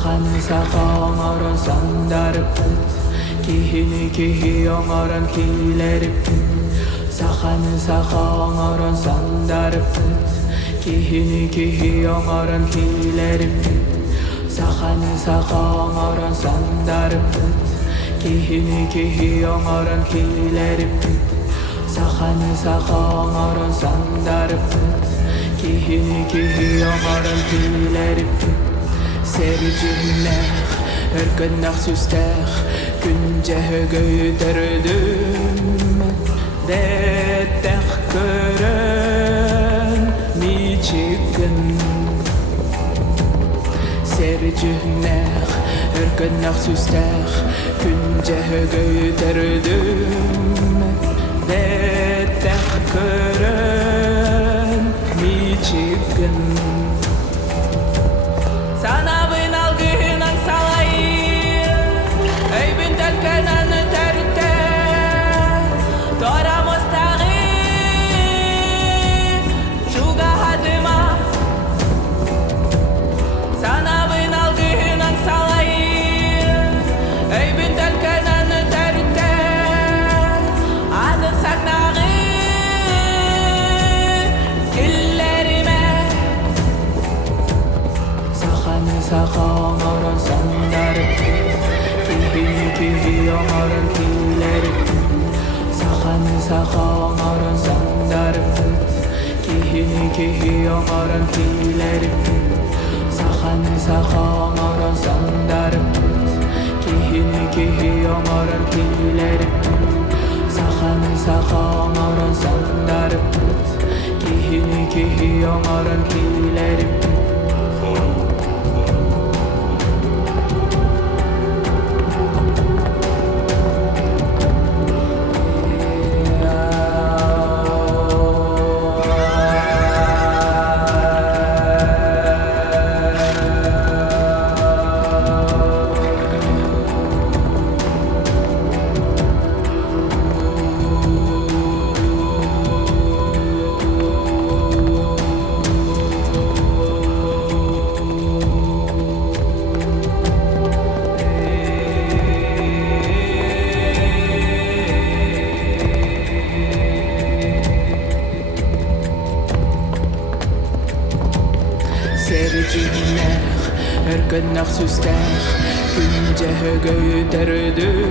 Sahani sahangaran sandarpet Kihini kihiyongaran kileripet Sahani sahangaran sandarpet Kihini kihiyongaran kileripet Sahani sahangaran sandarpet Kihini kihiyongaran kileripet Sahani sahangaran sandarpet Kihini kihiyongaran kileripet Sericihler, ırkındak süster Günce göydürdüm Dettek körün Miçikin Sericihler, ırkındak süster Günce göydürdüm Dettek körün Miçikin Sana binal gühünan salayım Ey bintel kenanı terütte Toramız tarif Şuga hadıma Sana binal gühünan salayım Ey bintel kenanı terütte Adın saknağım Killerime Sahani sahangaran sandarpet Kihini kihiyongaran kileripet Sahani sahangaran sandarpet Kihini kihiyongaran kileripet Sahani sahangaran sandarpet Kihini kihiyongaran kileripet Sahani sahangaran sandarpet Kihini kihiyongaran kileripet Sericihler, ırkındak süster Günce göydürdüm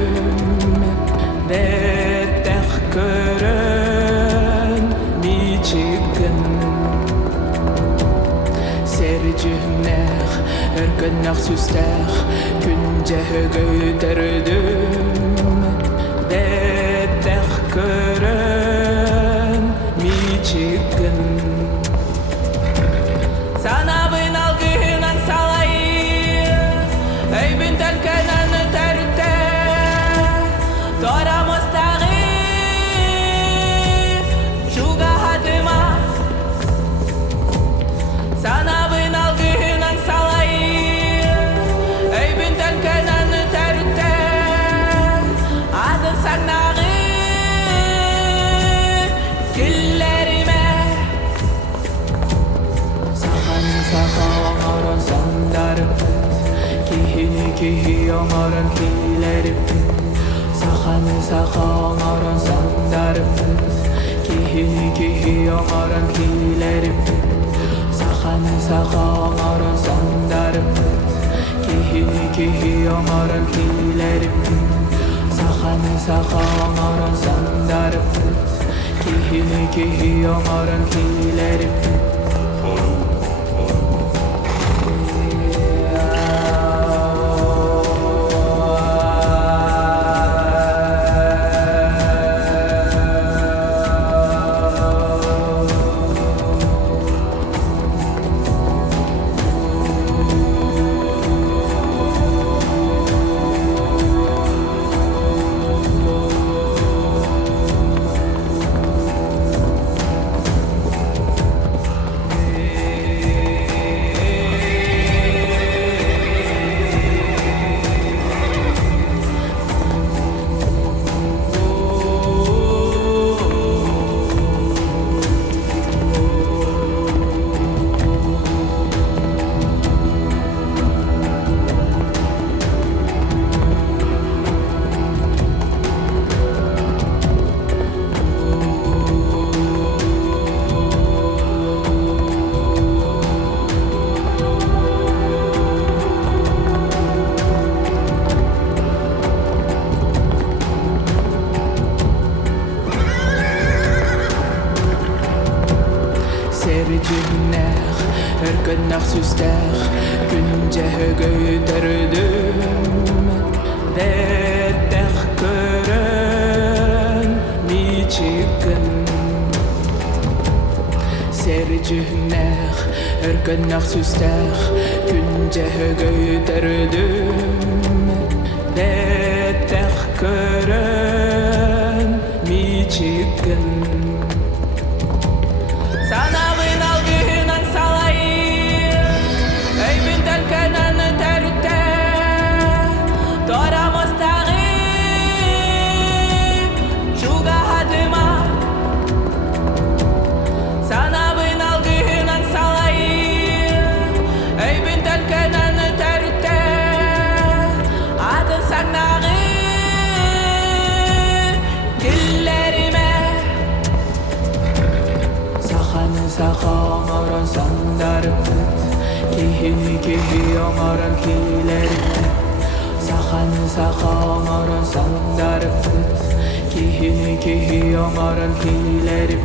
Dettek körün Miçikin Sericihler, ırkındak süster Günce göydürdüm Dettek körün Miçikin Sana binal gühünan salayım Ey bintel kenanı terütte Toramız tarif Şuga hadıma Sana binal gühünan salayım Ey bintel kenanı terütte Adın saknağım Killerime Sahani sahangaran sandarpet Kihini kihiyongaran kileripet Sahani sahangaran sandarpet Kihini kihiyongaran kileripet Sahani sahangaran sandarpet Kihini kihiyongaran kileripet Sahani sahangaran sandarpet Kihini kihiyongaran kileripet götürdüm Detteh körün miçikin Sercühnech örgünnech süstech Güncehe götürdüm Detteh körün miçikin Sana bıynal gühünen salayım Öybün tölkönünü törütte Doramız tağip Şuga hadıma Sana bıynal gühünen salayım Öybün tölkönünü törütte Adın saknağım Dillerime Sahanı sahan oran sandarıp Kihini kihi oran kilerim Sahanı sahan oran sandarıp Kihini kihi oran kilerim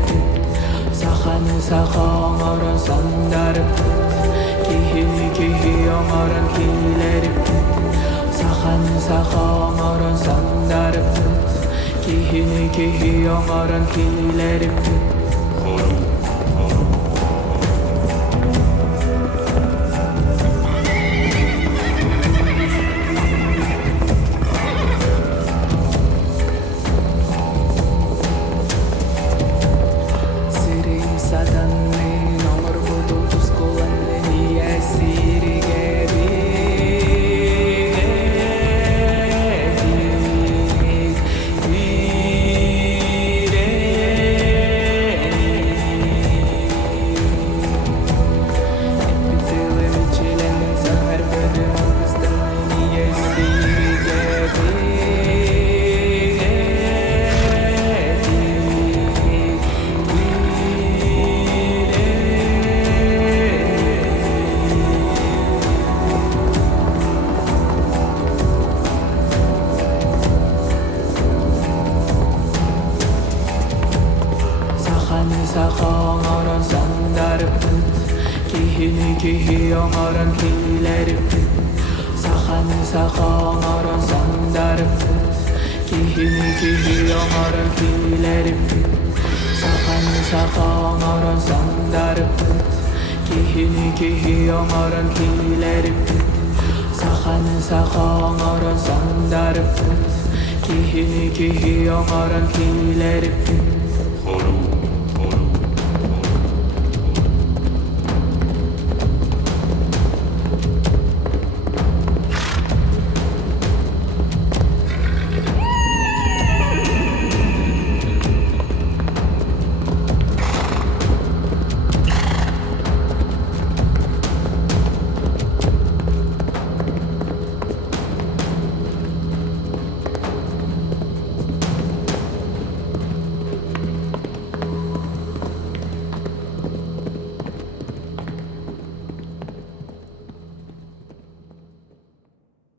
Sahanı sahan oran sandarıp Kihini kihi oran kilerim Sahanı sahan oran sandarıp Kihini kihi oran kilerim Sirim sadanni nomor budul tuskolanni niye sirgebi Sahan oran sandarıp Kihini kihi oran kilerim Sahanı sahan oran sandarıp Kihini kihi oran kilerim Sahanı sahan oran sandarıp Kihini kihi oran kilerim Sahanı sahan oran sandarıp Kihini kihi oran kilerim